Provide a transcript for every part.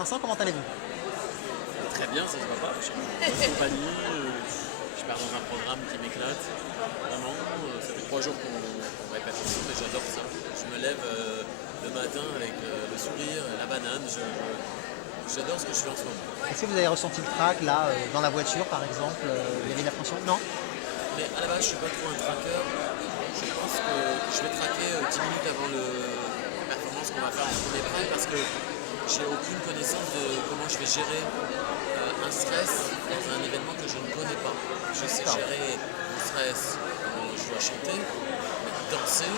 Vincent, comment allez-vous? Très bien, ça se voit pas. Je suis en bonne compagnie, je pars dans un programme qui m'éclate. Vraiment, ça fait 3 jours qu'on répète ensemble et j'adore ça. Je me lève le matin avec le sourire, la banane. J'adore ce que je fais en ce moment. Est-ce que vous avez ressenti le trac là, dans la voiture par exemple, il y avait de l'appréhension? Non? Mais à la base, je ne suis pas trop un tracker. Je pense que je vais traquer 10 minutes avant la performance qu'on va faire en premier prime parce que j'ai aucune connaissance de comment je vais gérer un stress dans un événement que je ne connais pas. Je sais gérer mon stress quand je dois chanter, mais danser,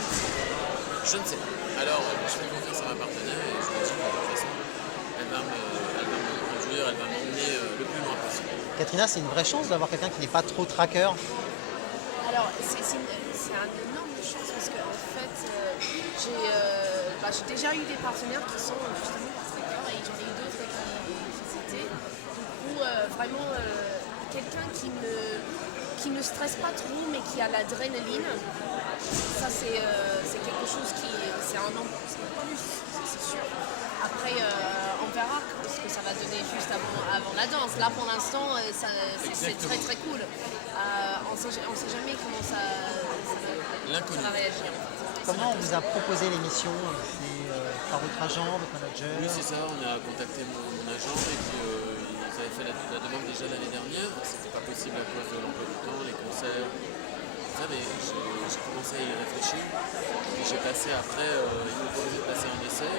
je ne sais pas. Alors, je fais confiance à ma partenaire et je me dis que de toute façon, elle va me conduire, elle va m'emmener le plus loin possible. Katrina, c'est une vraie chance d'avoir quelqu'un qui n'est pas trop tracker. Alors, c'est une énorme chance parce qu'en fait, j'ai déjà eu des partenaires qui sont justement pas trackers et j'en ai eu d'autres qui c'était. Du coup, vraiment, quelqu'un qui ne stresse pas trop mais qui a l'adrénaline, ça c'est quelque chose c'est un bonus, c'est sûr. Après, on verra ce que ça va donner juste avant la danse. Là, pour l'instant, c'est très très cool. On sait jamais comment ça va réagir. Comment on vous a proposé l'émission? C'est par votre agent, votre manager? Oui, c'est ça, on a contacté mon agent et puis ils avaient fait la demande déjà l'année dernière. C'était pas possible à cause de l'emploi du temps, les concerts, tout ça, mais j'ai commencé à y réfléchir. Et j'ai passé après, ils m'ont proposé de passer un essai,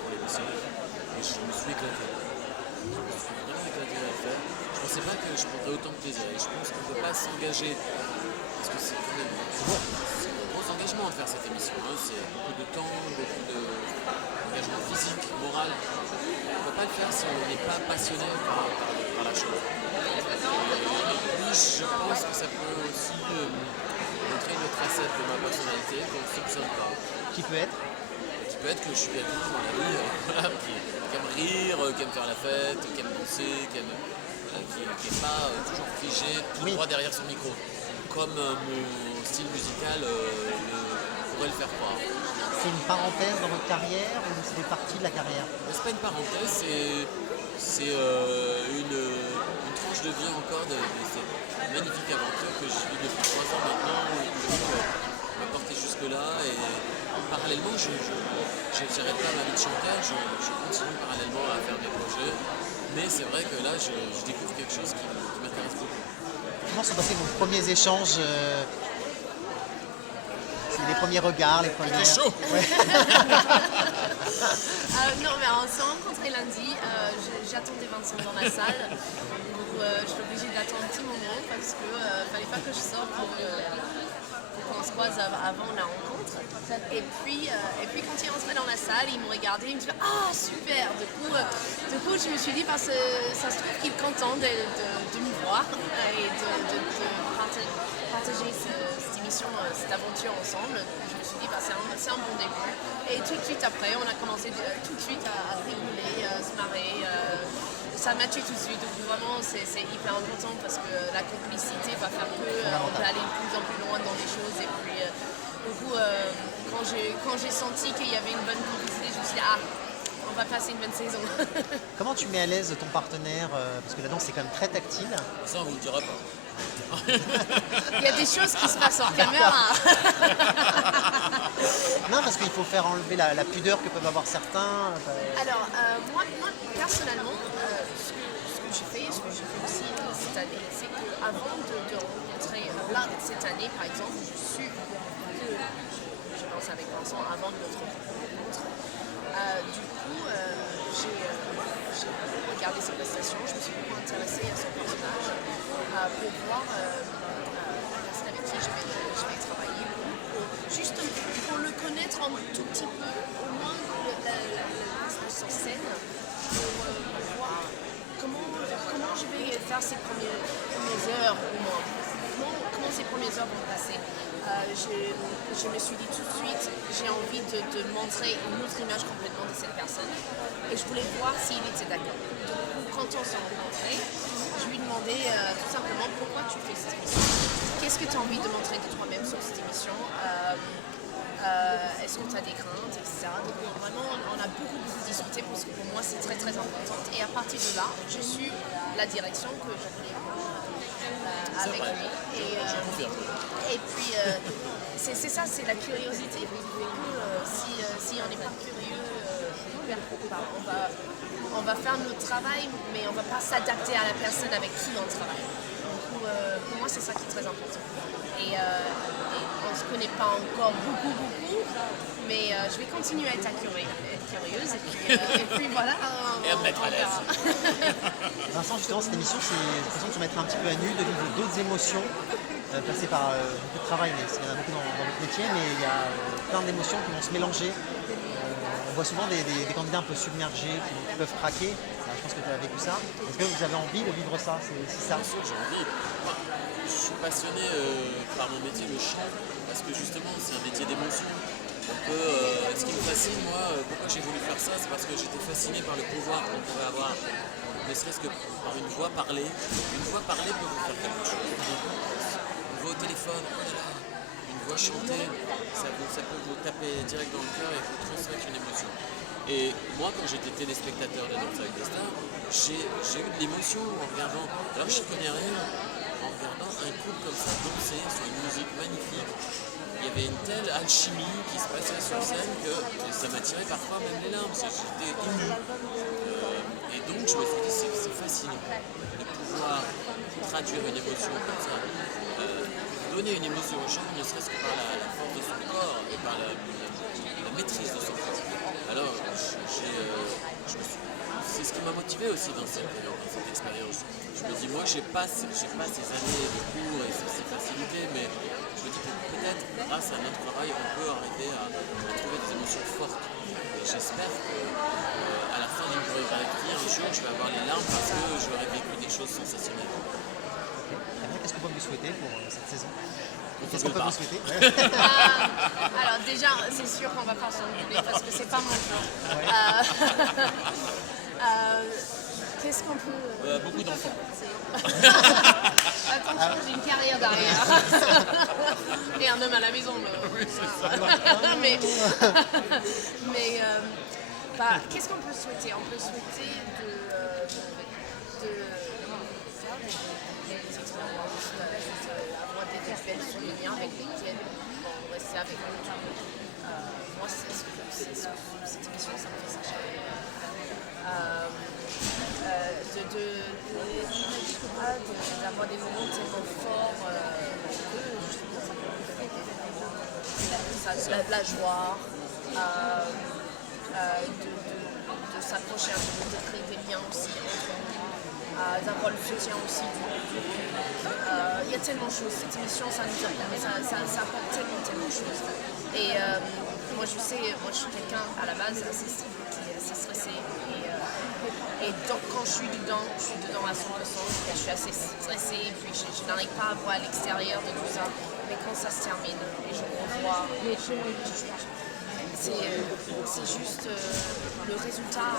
pour l'émission. Et je me suis éclaté. Je me suis vraiment éclaté à le faire. Je pensais pas que je prendrais autant de plaisir. Et je pense qu'on ne peut pas s'engager, parce que c'est quand même un gros engagement de faire cette émission. C'est beaucoup de temps, beaucoup d'engagement physique, moral. On ne peut pas le faire si on n'est pas passionné par la chose. Et puis je pense que ça peut aussi montrer une autre facette de ma personnalité qu'on ne soupçonne pas. Qui peut être? Qui peut être que je suis quelqu'un dans la vie voilà, qui aime rire, qui aime faire la fête, qui aime danser, qui n'est pas toujours figé tout droit derrière son micro. Comme mon style musical pourrait le faire croire. C'est une parenthèse dans votre carrière ou c'est partie de la carrière? C'est pas une parenthèse, c'est une tranche de vie encore de cette magnifique aventure que je vis depuis 3 ans maintenant, où le public m'a porté jusque-là et parallèlement je n'arrête pas ma vie de chanteur, je continue parallèlement à faire des projets, mais c'est vrai que là je découvre quelque chose qui m'intéresse beaucoup. Comment sont passés vos premiers échanges, les premiers regards, les premières... C'était chaud. Ouais. Non, mais on s'est rencontrés lundi. J'attendais Vincent dans la salle. Donc, je suis obligée d'attendre un petit moment parce que fallait pas que je sorte pour qu'on se croise avant la rencontre. Et puis quand il est rentré dans la salle, il me regardait, il me dit ah super. Du coup, je me suis dit parce que ça se trouve qu'il est content de me voir et de partager cette émission, cette aventure ensemble. Je me suis dit c'est un bon début. Et tout de suite après, on a commencé tout de suite à rigoler, se marrer. Ça matchait tout de suite. Donc vraiment, c'est hyper important parce que la complicité va faire que on peut aller de plus en plus loin dans les choses. Et puis, du coup, quand j'ai senti qu'il y avait une bonne complicité, je me suis dit on va passer une bonne saison. Comment tu mets à l'aise ton partenaire, parce que la danse c'est quand même très tactile. Ça on vous le dira pas. Il y a des choses qui se passent hors caméra. Non, parce qu'il faut faire enlever la pudeur que peuvent avoir certains. Alors, moi personnellement, ce que j'ai fait, ce que j'ai fait aussi cette année, c'est qu'avant de rencontrer, là, cette année par exemple, je suis que je danse avec Vincent avant de notre rencontre. Du coup, j'ai regardé ses prestations, je me suis beaucoup intéressée à son personnage pour voir la personne avec qui je vais travailler, juste pour le connaître un tout petit peu, au moins sur scène, pour voir comment je vais faire ces premières heures au moins. Comment ces premières heures vont passer. Je me suis dit tout de suite, j'ai envie de montrer une autre image complètement de cette personne et je voulais voir s'il était d'accord. Donc quand on s'est rencontrés, je lui demandais tout simplement pourquoi tu fais cette émission, qu'est-ce que tu as envie de montrer de toi-même sur cette émission, Est-ce que tu as des craintes, etc. Donc vraiment, on a beaucoup discuté parce que pour moi, c'est très très important. Et à partir de là, je suis la direction que je voulais prendre avec vrai. lui. Je confirme. Et puis, c'est ça, c'est la curiosité. Si on n'est pas curieux, on va faire notre travail, mais on ne va pas s'adapter à la personne avec qui on travaille. Donc, pour moi, c'est ça qui est très important. Et on ne se connaît pas encore beaucoup, mais je vais continuer à être curieuse. Et puis voilà. Et à me mettre à l'aise. Vincent, justement, cette émission, c'est l'impression de se mettre un petit peu à nu, de vivre d'autres émotions, passées par beaucoup de travail, mais il y en a beaucoup dans votre métier, mais il y a plein d'émotions qui vont se mélanger. On voit souvent des candidats un peu submergés, qui peuvent craquer. Je pense que tu as vécu ça. Est-ce que vous avez envie de vivre ça? C'est ça? J'ai envie. Moi, je suis passionné par mon métier, le chant, parce que justement, c'est un métier d'émotion. Ce qui me fascine, moi, pourquoi j'ai voulu faire ça, c'est parce que j'étais fasciné par le pouvoir qu'on pouvait avoir, ne serait-ce que par une voix parlée. Une voix parlée peut vous faire quelque chose. Une voix au téléphone, oh là là, une voix chantée, ça peut vous taper direct dans le cœur et vous transmettre une émotion. Et moi, quand j'étais téléspectateur de Danse avec des stars, j'ai eu de l'émotion en regardant, alors je ne connais rien, en regardant un couple comme ça danser sur une musique magnifique. Il y avait une telle alchimie qui se passait sur scène que ça m'attirait parfois même les larmes, j'étais ému. Et donc je me suis dit, c'est fascinant de pouvoir traduire une émotion comme ça, donner une émotion aux gens, ne serait-ce que par la force de son corps et par la maîtrise de son corps. Alors, c'est ce qui m'a motivé aussi dans cette expérience. Je me dis, moi, j'ai pas ces années de cours et ces facilités, mais je me dis que peut-être, grâce à notre travail, on peut arriver à trouver des émotions fortes. Et j'espère qu'à la fin d'une chorégraphie, un jour, je vais avoir les larmes parce que j'aurai vécu des choses sensationnelles. Qu'est-ce qu'on peut vous souhaiter pour cette saison? Qu'est-ce qu'on peut vous souhaiter? Alors déjà, c'est sûr qu'on va pas s'engueuler parce que c'est pas mon genre. Qu'est-ce qu'on peut... Beaucoup d'enfants. Attention, j'ai une carrière derrière. Et un homme à la maison. Qu'est-ce qu'on peut souhaiter? On peut souhaiter de faire des expériences, avoir des belles souvenirs avec lesquels on reste avec nous. Moi, cette émission, ça me fait ça chaque d'avoir des moments tellement forts que justement ça peut donner de la joie, de s'approcher un peu, de créer des liens aussi entre nous, d'avoir le soutien aussi du public. Il y a tellement de choses, cette émission ça apporte tellement de choses. Et moi je sais, moi je suis quelqu'un à la base qui est assez stressé. Et donc, quand je suis dedans à 100%, je suis assez stressée, puis je n'arrive pas à voir l'extérieur de tout ça. Mais quand ça se termine et je revois, c'est juste le résultat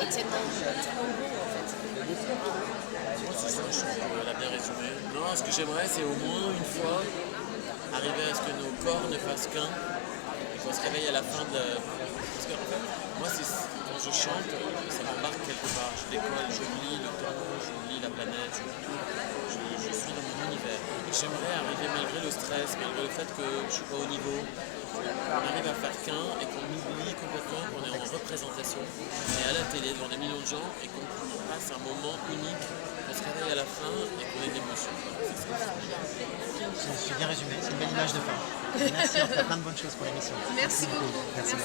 est tellement beau en fait. Je trouve qu'elle a bien résumé. Non, ce que j'aimerais, c'est au moins une fois arriver à ce que nos corps ne fassent qu'un et qu'on se réveille à la fin de la... Parce que moi, quand je chante, ça m'embarque quelque part. Je décolle, je lis le temps, je lis la planète, je suis dans mon univers. Et j'aimerais arriver, malgré le stress, malgré le fait que je ne suis pas au niveau, on arrive à faire qu'un et qu'on oublie complètement qu'on est en représentation. On est à la télé devant des millions de gens et qu'on passe un moment unique, qu'on se réveille à la fin et qu'on ait d'émotion. Voilà, c'est bien résumé, c'est une belle image de fin. Merci, on fait plein de bonnes choses pour l'émission. Merci beaucoup. Merci.